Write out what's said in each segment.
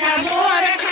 খাবো আর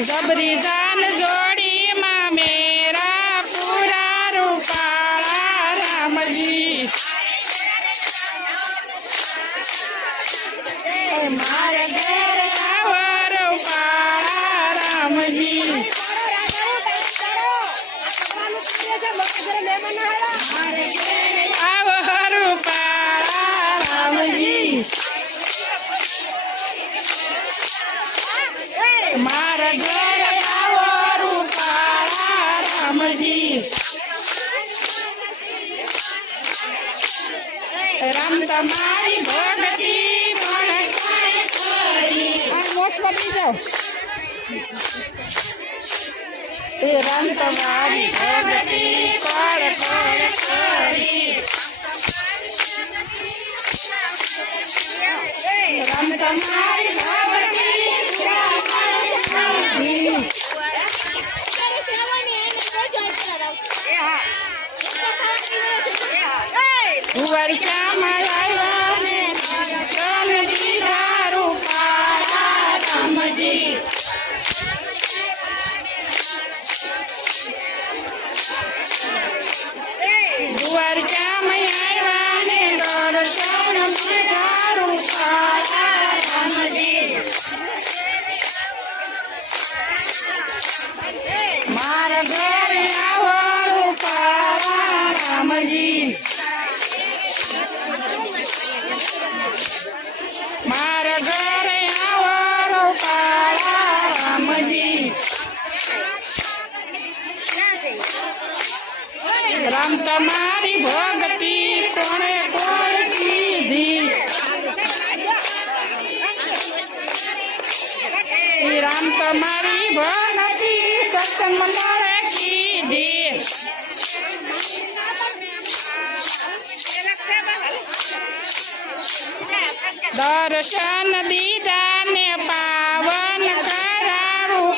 જબરી જાન જોડીમાં મેરા પૂરા રૂપાળા રામજી. મારે ઘેર રૂપાળા રામજી. ઘરે આવો રૂપાળા રામજી રામ તમારી ભક્તિ પણ કાંઈ કરી. આ બી જાઓ. એ રામ તમારી ભક્તિ પણ કરી. Hey! You ready, Sam? મારા ઘરે આવો રૂપાળા રામજી. રામ તમારી ભક્તિ કોણે કોણ સત્સંગ મળે કીધી દર્શન દીધા ને પાવન કરાવું